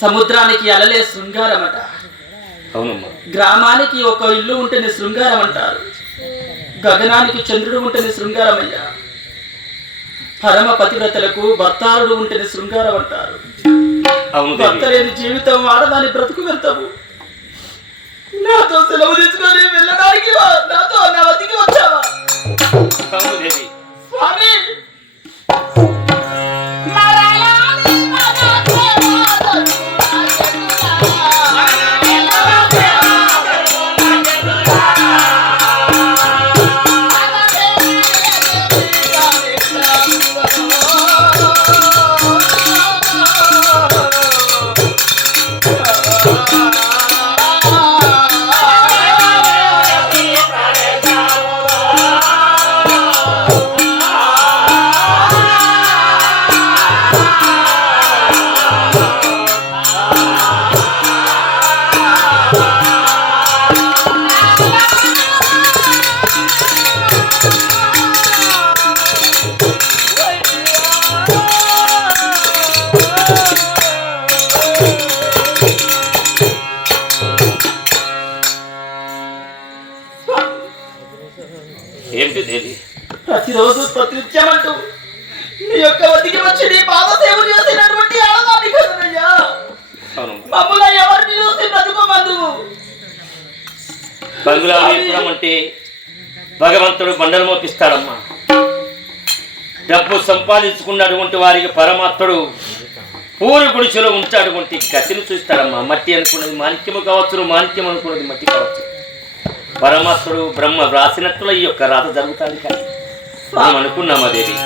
సముద్రానికి అలలే శృంగారమట. అవునమ్మా. గ్రామానికి ఒక ఇల్లు ఉంటేనే శృంగారం అంటారు గగనానికి చంద్రుడు ఉంటేనే శృంగారమయ్యా. పరమ పతివ్రతలకు భర్తారుడు ఉంటేనే శృంగారం అంటారు. భర్త లేని జీవితం ఆడదాని బ్రతుకు వెళ్తాము నాతో సెలవు తీసుకొని సంపాదించుకున్నటువంటి వారికి పరమాత్ముడు పూరి గుడిసెలో ఉంచేటువంటి గతిని చూస్తారమ్మా. మట్టి అనుకున్నది మాణిక్యము కావచ్చు మాణిక్యం అనుకున్నది మట్టి కావచ్చు. పరమాత్ముడు బ్రహ్మ వ్రాసినట్లు ఈ యొక్క రాత జరుగుతుంది కానీ మనం అనుకున్నాం దేవి?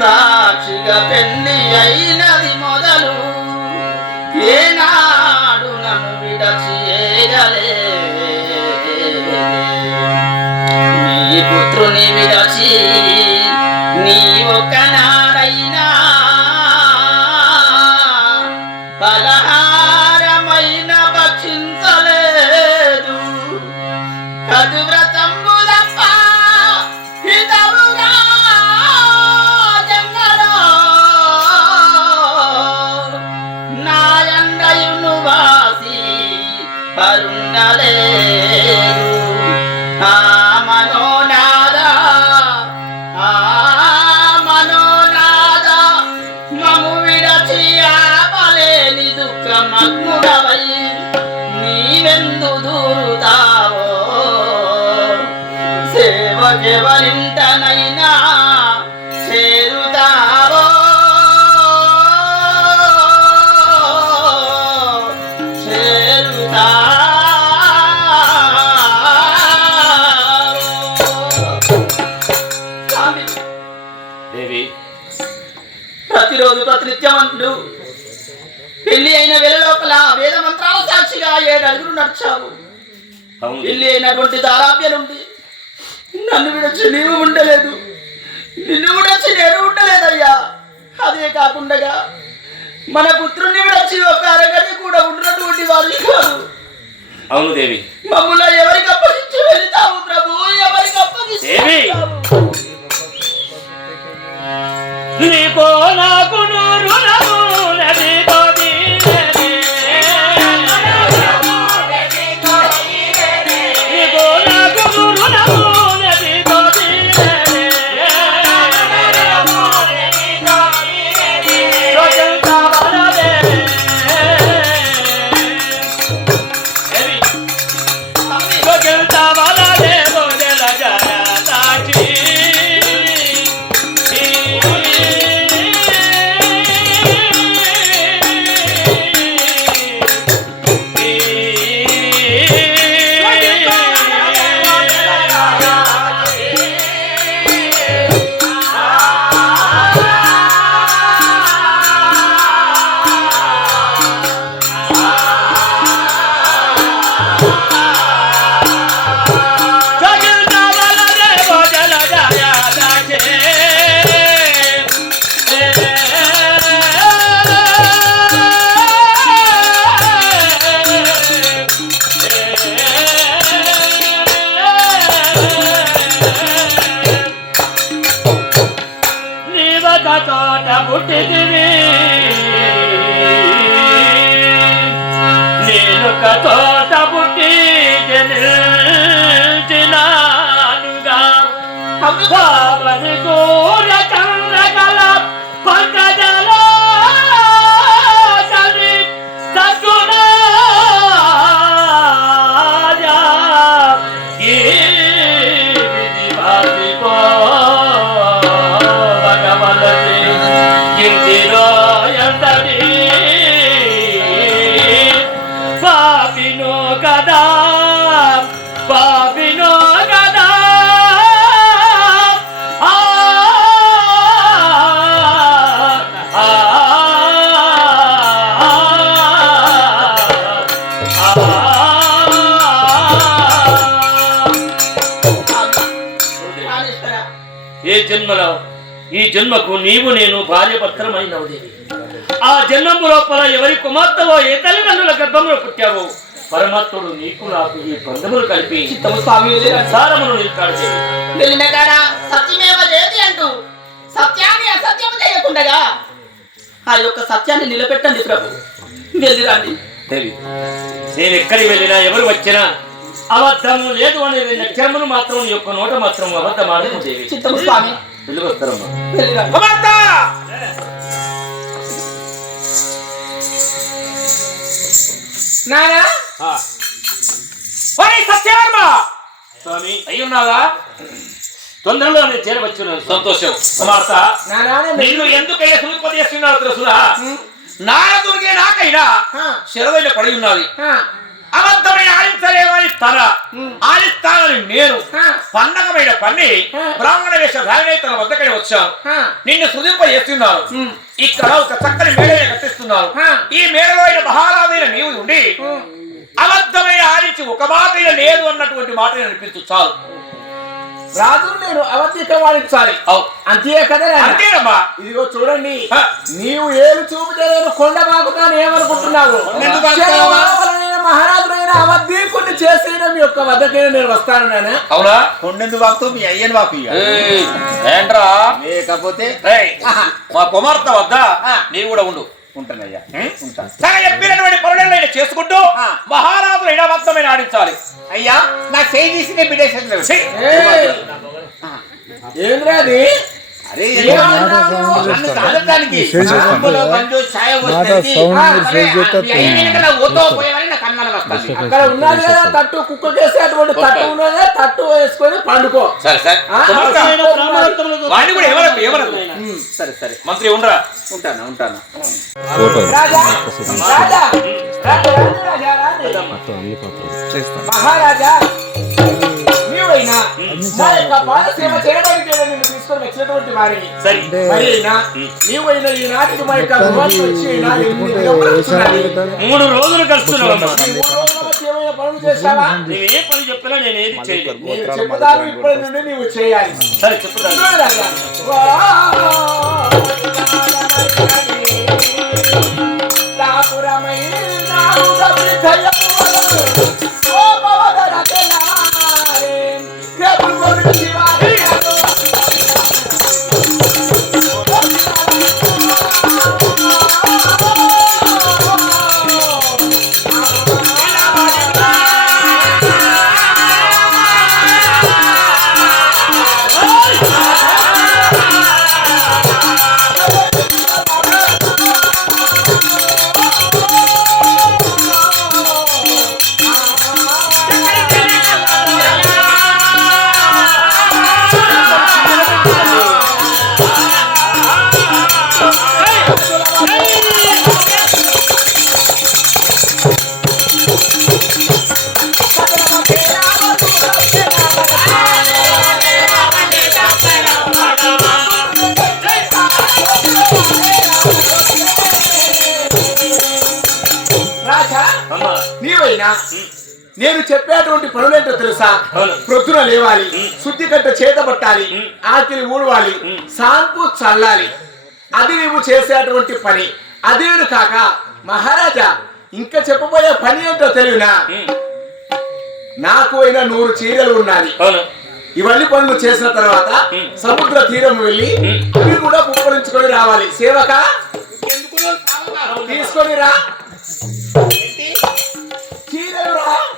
సాక్షిగా సేవకెవరింటనైనా చేరుతావో? దేవి ప్రతిరోజు ప్రతినిత్యం అంటూ పెళ్ళి అయిన వేళ లోపల వేద మంత్రాల సాక్షిగా ఏడు అడుగులు నడిచావు పెళ్ళి అయినటువంటి దారాభ్య నుండి నన్ను విడచి నీవు ఉండలేదు. నిన్ను విడచి నేను ఉండలేదయ్యా. అదే కాకుండా మన పుత్రుని విడచి ఒక అరగడి కూడా ఉన్నటువంటి వారు కాదు. అవును దేవి. మమ్ముల ఎవరికి తోట పుట్టిదివి నేనుక తోట పుట్టి నిల్చినానుగా భావని కో జన్మకు నీవు నేను భార్య భర్తరమైనవు దేవి ఆ జన్మము లోపల ఎవరి కుమార్తెవో ఏ తల్లిదండ్రుల గర్భంలో పుట్టావో పరమాత్ముడు నీకు నాకు ఈ బంధములు కలిపి. సారమును నిలిపాడు సత్యమేవ అంటూ సత్యాన్ని అసత్యము చేయకుండగా ఆ యొక్క సత్యాన్ని నిలబెట్టండి ప్రభు. వెళ్ళిరండి దేవి నేను ఎక్కడికి వెళ్ళినా ఎవరు వచ్చినా అబద్ధము లేదు అనే అక్షరమును మాత్రం యొక్క నోట మాత్రం అబద్ధమాడదు దేవి. చిత్తము స్వామి వెళ్ళి వస్తారమ్మా! నానా? సత్యవర్మ! స్వామి. అయ్యున్నావా? తొందరలో నేను చేరవచ్చున్నాను సంతోషం. కుమార్తె. నానా నిన్ను ఎందుకయ్యా సులుపదేస్తున్నావు తెలుసునా? నారదుడికి నాకైనా ఆ. శిరవైన పడి ఉన్నది. అబద్ధమైన ఆడించలేమని తన ఉమ్. ఆడిస్తానని నేను. పండగమైన పన్ని. బ్రాహ్మణ వేష ధారణ తన వద్దకై వచ్చాను. నిన్ను సుధింప చేస్తున్నారు. ఇక్కడ ఒక చక్కని మేడని కట్టిస్తున్నారు. ఈ మేడలో అయిన మహారాజైన నీవు ఉండి అబద్ధమైన ఆడించి ఒక మాట లేదు అన్నటువంటి మాట అనిపించు చాలు రాజు నేను అవధిక వాడించాలి అవు అంతే కదా? అంతేనమ్మా. ఇదిగో చూడండి. నీవు ఏలు చూపితే నేను కొండ బాగుతాను ఏమనుకుంటున్నావు? ఎందుకు బాగుతావా? నేను మహారాజులైన అవధీకుని చేసిన మీ యొక్క వద్దకైనా నేను వస్తాను నాయన. అవునా? కొండెందు బాపుతో మీ అయ్యని బాపు ఏంట్రా? లేకపోతే ఏయ్, మా కుమార్తె వద్ద? నీవు కూడా ఉండు. ఉంటానయ్యా చెప్పినటువంటి పనులను చేసుకుంటూ. మహారాజులు అబద్ధమైన ఆడించాలి అయ్యా నా చేయి ఛీ! ఏయ్! ఏంద్రా అక్కడ ఉన్నది కదా తట్టు కుక్క తట్టు ఉన్నదే తట్టు వేసుకొని పండుకో. సరే సరే. మంత్రి ఉండరా? ఉంటాను ఉంటాను? ఫోటో. రాజా రాజా రాజా, రాజా, రాజా. మొత్తం అన్ని పాత్రలు చేస్తాను మహారాజా నీవైనా మా యొక్క పాదసేవ చేయడానికి తీసుకొని వచ్చినటువంటి వారిని సరే మరి అయినా నీవైనా ఈనాటికి మా యొక్క వచ్చి? మూడు రోజులు కలుస్తున్నావమ్మా ఈ మూడు రోజుల మధ్య ఏమైనా పనులు చేశావా నువ్వే పని చెప్పినా నేను ఏది చేయలేదు నేను చెబుతాను ఇప్పటి నుండి నీవు చేయాలి సరే ఓ భవదర తెలారే. శివారి చెప్పేటువంటి పనులేంటో తెలుసా. ప్రొద్దున లేవాలి శుద్ధి కట్ట చేత పట్టాలి. ఆకిలి ఊడవాలి. సాంపు చల్లాలి. అది నీవు చేసేటువంటి పని. అదేను కాక మహారాజా ఇంకా చెప్పబోయే పని ఏంటో తెలియనా ఉమ్, నాకు అయినా నూరు చీరలు అవును. ఇవన్నీ పనులు చేసిన తర్వాత. సముద్ర తీరం వెళ్ళి. అవి కూడా పుప్పలించుకొని రావాలి. సేవక తీసుకొని రా. ఆకలి ఉడ్చి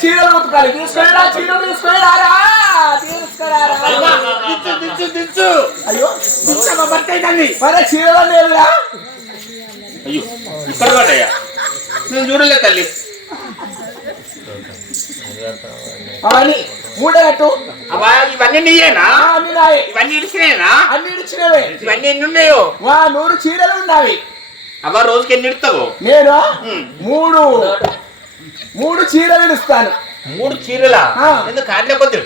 చీరలు ఉతకాలి తీసుకొని రా చీరలు తీసుకురారా? అయ్యో భర్త మరి చీరలు లేవురా అయ్యో ఇక్కడ పడ్డాయా నేను చూడలే తల్లి. అవన్నీ మూడగట్టు ఇవన్నీ నీయేనా? ఇవన్నీ ఇడిసినేనా అన్ని ఇచ్చినవే ఇవన్నీ ఎన్ని ఉన్నాయో వా నూరు చీరలు ఉన్నవి. అబ్బా రోజుకి ఎన్ని ఇడతావు? నేను. మూడు. మూడు చీరలు ఇస్తాను. మూడు చీరలా. ఎందుకు కాళ్ళ కొద్ది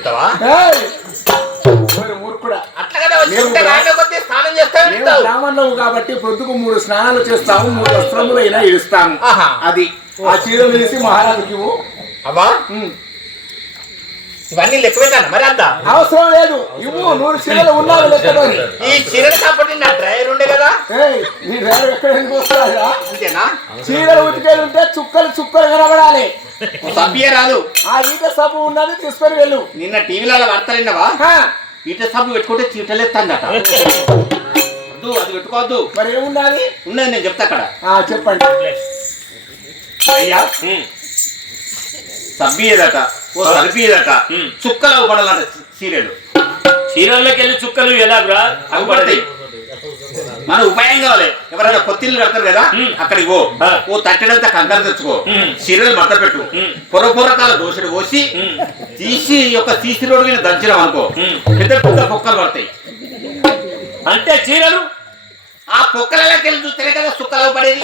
కాబట్టి పొద్దుకు మూడు స్నానాలు చేస్తాము మూడు వస్త్రములు అయినా ఇస్తాము. ఆహా. అది. ఆ చీరలు తీసి మహారాజుకి ఇవ్వు. ఇవన్నీ లెక్క పెట్టాను మరి అంతా? అవసరం లేదు. ఇవ్వు నూరు చీరలు ఉన్నావు లెక్కతోని? ఈ చీరలు కాబట్టి నా డ్రైవర్ ఉండే కదా? ఏయ్ నీ డ్రైవర్ ఎక్కడ ఎందుకు వస్తాడా? అంతేనా? చీరలు ఉతికేది ఉంటే చుక్కలు చుక్కలు కనబడాలి. సభ్యే రాదు. ఆ ఈట సబ్బు ఉన్నది తీసుకొని వెళ్ళు. నిన్న టీవీలో వార్తలు విన్నావా ఈట సబ్బు పెట్టుకుంటే చీటలేస్తుందట వద్దు అది పెట్టుకోవద్దు. మరి ఏమున్నది ఉన్నది నేను చెప్తా అక్కడ. చెప్పండి. అయ్యా ఉమ్. సబ్బియదట ఓ సరిపియదట ఉమ్. చుక్కలు పడాలంట సీరియల్ చీరల్లోకి వెళ్ళి చుక్కలు ఎలా బ్రా అవి పడతాయి మన ఉపాయం కావాలి ఎవరైనా కొత్తిల్లు కడతారు కదా. అక్కడికి పో. ఓ తట్టడంతా కంకర తెచ్చుకో. చీరలు మడత పెట్టు. పొర పొరకాల దోషుడు పోసి. తీసి యొక్క తీసి రోడ్డు మీద దంచడం అనుకో. పెద్ద పెద్ద పొక్కలు పడతాయి అంటే చీరలు ఆ పొక్కలకి వెళ్ళి చూస్తేనే కదా సుక్కలు పడేది.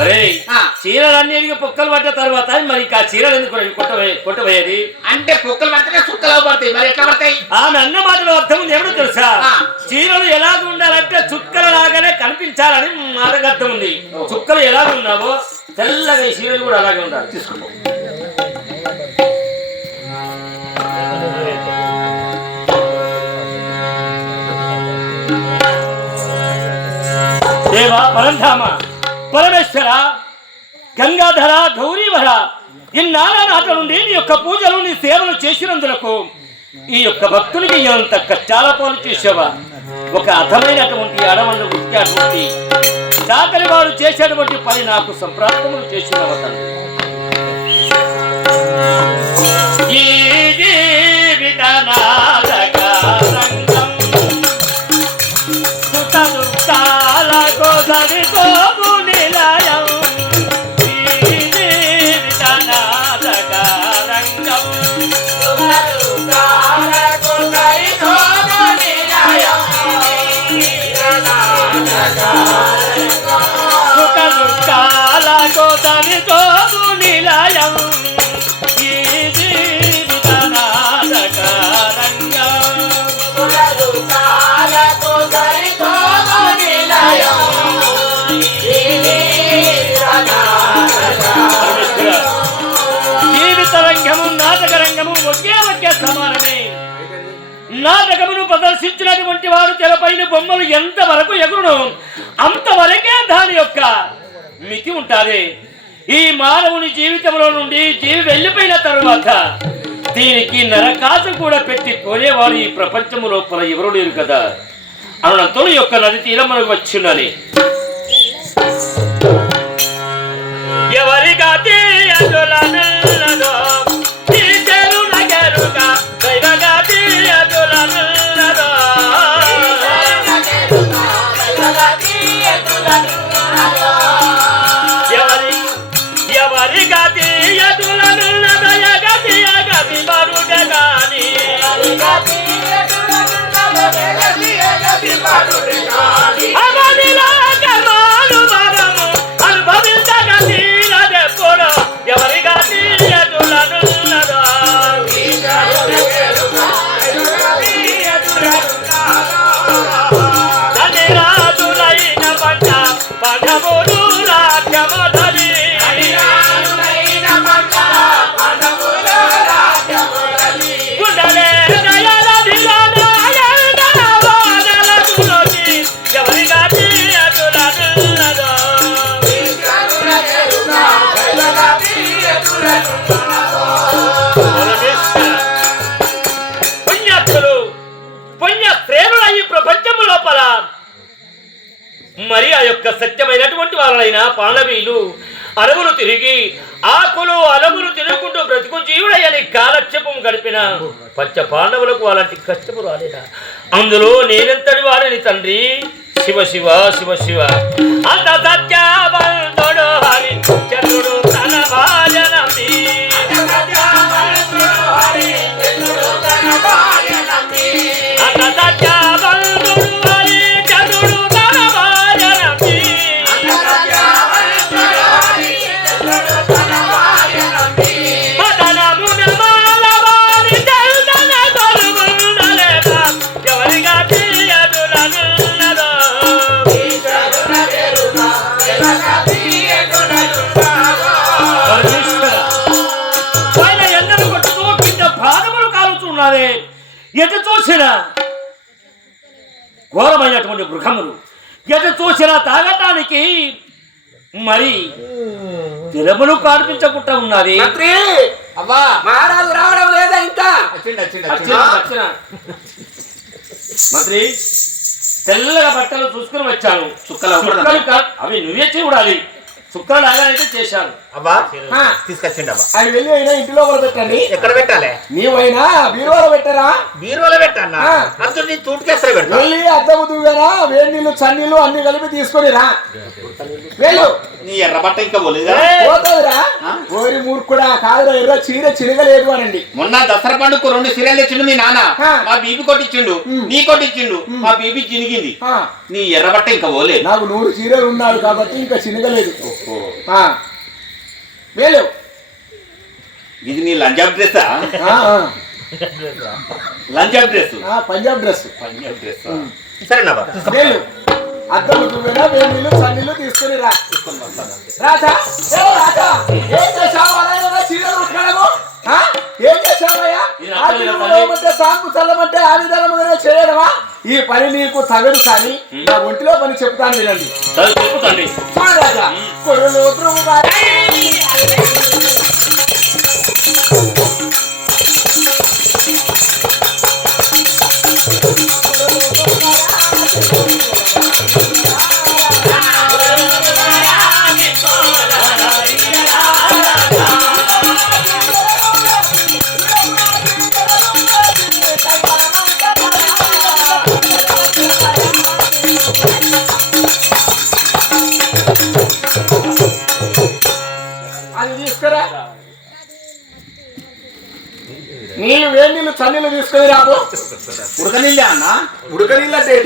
అరే ఆ. చీరలన్నిటికీ పొక్కలు పడ్డ తర్వాత మరి ఇంకా చీరలు ఎందుకు కొట్టబోయేది? అంటే పొక్కలు పడితేనే సుక్కలు పడతాయి మరి ఎట్లా పడతాయి? ఆమె అన్న మాటలో అర్థం ఉంది ఏమిటో తెలుసా? ఆ. చీరలు ఎలాగ ఉండాలంటే చుక్కల లాగానే కనిపించాలని మాటకు అర్థం ఉంది. చుక్కలు ఎలాగ ఉన్నావో తెల్లగా ఈ చీరలు కూడా అలాగే ఉండాలి. తీసుకో దేవా పరంధామ పరమేశ్వర గంగాధర గౌరీవర ఇన్నాళ్ళ నాట నుండి నీ యొక్క పూజలు నీ సేవలు చేసినందులకు ఈ యొక్క భక్తునికి ఎంత కష్టాల పాలు చేసేవా? ఒక అర్థమైనటువంటి అడవులను గుర్తినటువంటి చాకలి వాడు చేసేటువంటి పని నాకు సంప్రాప్తములు చేసిన తండ్రి? ప్రదర్శించినటువంటి వాడు తెరపైన బొమ్మలు ఎంతవరకు ఎగురును? అంతవరకే దాని యొక్క మితి ఉంటుంది. ఈ మానవుని జీవితంలో నుండి జీవి వెళ్ళిపోయిన తరువాత దీనికి నరకాసు కూడా పెట్టి కోరేవాడు ఈ ప్రపంచము లోపల ఎవరు లేరు కదా. అనంతో యొక్క నది తీరం మనకు వచ్చిందని ఎవరిగా సత్యమైనటువంటి వారైనా పాండవీయులు అడవులు తిరిగి ఆకులు అలములు తిరుగుకుంటూ బ్రతుకు జీవుడయ్యని కాలక్షేపం గడిపిన పచ్చ పాండవులకు అలాంటి కష్టము రాలేదా? అందులో నేనెంతటి వారిని తండ్రి? శివ శివ శివ శివ. అంత సత్యవంతుడు హరి. చూసినా ఘోరమైనటువంటి మృగములు. ఎటు చూసినా తాగటానికి మరి తిరములు కనిపించకుండా ఉన్నది. మహారాజు రావడం లేదా ఇంకా? వచ్చిన మంత్రి తెల్లగా బట్టలు చూసుకుని వచ్చాను. చుక్కలు అవి నువ్వే చూడాలి. చుక్కలు లాగానైతే చేశాను అవ్వా. తీసుకొచ్చిండు అవ్వ ఆయన వెళ్ళి అయినా ఇంటి లోపల పెట్టండి. ఎక్కడ పెట్టాలి? నీవైనా బీరువాలో పెట్టరా? బీరువాలో పెట్టన్నా? ఆ. అంతా నీ తూటుకేస్తారు పెడతా? వెళ్ళి అద్దము దువ్వెనా వేడి నీళ్ళు చన్నీళ్ళు అన్ని కలిపి తీసుకొని రా. వెళ్ళు. నీ ఎర్ర బట్ట ఇంకా పోలేదుగా పోతుందిరా ఓరి మూర్ఖుడా కాదురా ఎర్ర చీర చిరగలేదు అనండి. మొన్న దసరా పండుగకు రెండు సీరియల్ తెచ్చిండు మీ నాన్న. మా బీబీ కొట్టించిండు. ఉమ్. నీ కొట్టించిండు. మా బీబీ చినిగింది. నీ ఎర్ర బట్ట ఇంకా పోలే. నాకు నూరు చీరలు ఉన్నాడు కాబట్టి ఇంకా చినగలేదు. వెళ్ళు ఇది నీ లంజాబ్ డ్రెస్ ఆ, ఆ, లంజాబ్ dress Punjab dress. Punjab dress సరేనా చన్నీళ్ళు తీసుకొని రా. రాజా. ఏ రాజా. చీరలు సాంపు చల్లమంటే ఆ చేయడమా ఈ పని నీకు తగదు కానీ నా ఒంటిలో పని చెప్తాను వినండి. చూడు రాజా. కొడులు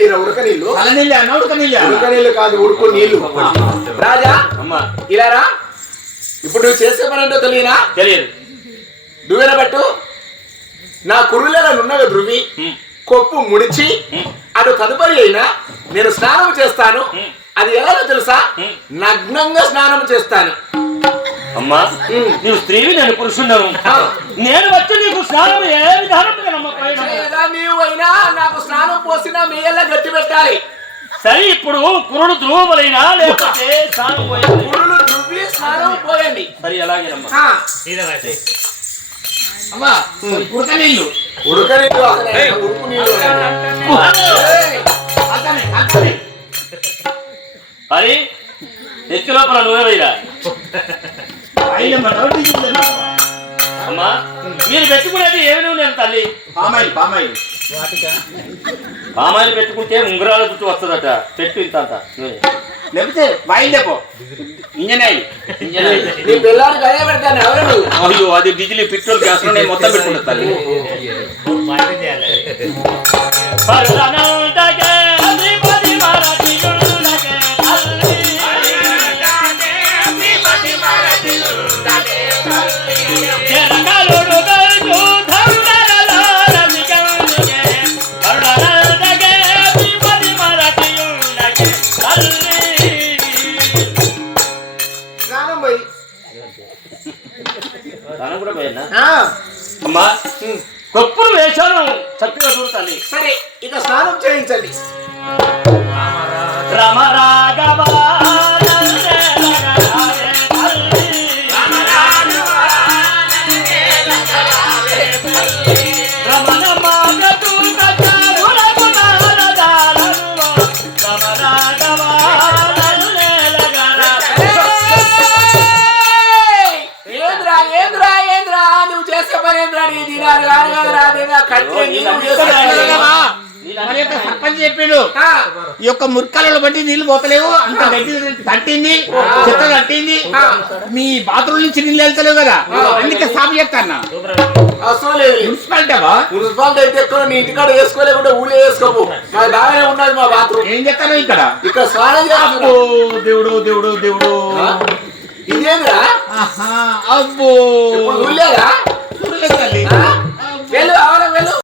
ఏంటిరా ఉడక నీళ్ళు. నీళ్ళే? అన్న ఉడక నీళ్ళే? అన్న ఉడక నీళ్ళు కాదు ఉడుకు నీళ్ళు. రాజా అమ్మా. ఇలా రా ఇప్పుడు నువ్వు చేసే పని ఏంటో తెలియనా? తెలియదు. దువ్వెన పట్టు నా కురులలో ఉన్నవి ధృవి కొప్పు ముడిచి అటు తదుపరి అయినా నేను స్నానం చేస్తాను. అది ఎలాగో తెలుసా. నగ్నంగా స్నానం చేస్తాను. అమ్మా. నీవు స్త్రీవి నేను పురుషుండను. నేను వచ్చి నీకు స్నానం ఏ విధానం లేదా నీవైనా నాకు స్నానం పోసిన మీ ఎల్ల గట్టి పెట్టాలి. సరే ఇప్పుడు కురుడు ధ్రువములైనా లేకపోతే స్నానం పోయింది? కురులు దువ్వి స్నానం పోయండి. సరే ఎలాగేనమ్మా? ఆ, అమ్మా ఉడక నీళ్ళు. ఉడక నీళ్ళు? ఉడుకు నీళ్ళు. ఏయ్, అంతనే అంతనే. మరి ఎత్తి లోపల నువ్వే వేయరా అమ్మా మీరు పెట్టుకునేది ఏమి నువ్వు నేను తల్లి? Palm oil palm oil. పామాయిలు పెట్టుకుంటే ఉంగరాల చుట్టూ వస్తుందట. పెట్టు ఇంత అంత. నువ్వే. లేకపోతే వాయిల్ లేపో. Engine oil. Engine oil. అదే అయ్యో అది బిజిలీ పెట్రోల్ గ్యాస్లో నేను మొత్తం పెట్టుకుంటా తల్లి. నువ్వు చేసే పని ఏంద్రా? నీ దినారు కాదు కాదురా కట్టే లగరావే. చెప్పిండు ఈ యొక్క మురికాలలో బట్టి నీళ్ళు పోతలేవు అంత గడ్డి తట్టింది చెత్త తట్టింది మీ బాత్రూమ్ నుంచి నీళ్ళు వెళ్తలేవు కదా అందుకే సాపు చెప్తాను మున్సిపాలిటీ అయితే ఎక్కడ నీ ఇంటికాడ వేసుకోలేకుంటే ఊళ్ళో వేసుకోపు మా బాగానే ఉన్నది మా బాత్రూమ్. ఏం చెప్తాను ఇక్కడ? స్నానం దేవుడు దేవుడు దేవుడు. ఇదేమిరా ఆహా, అబ్బో. ఇప్పుడు ఊళ్ళేరా చూడలేదు తల్లి. వెళ్ళు ఆవరా వెళ్ళు.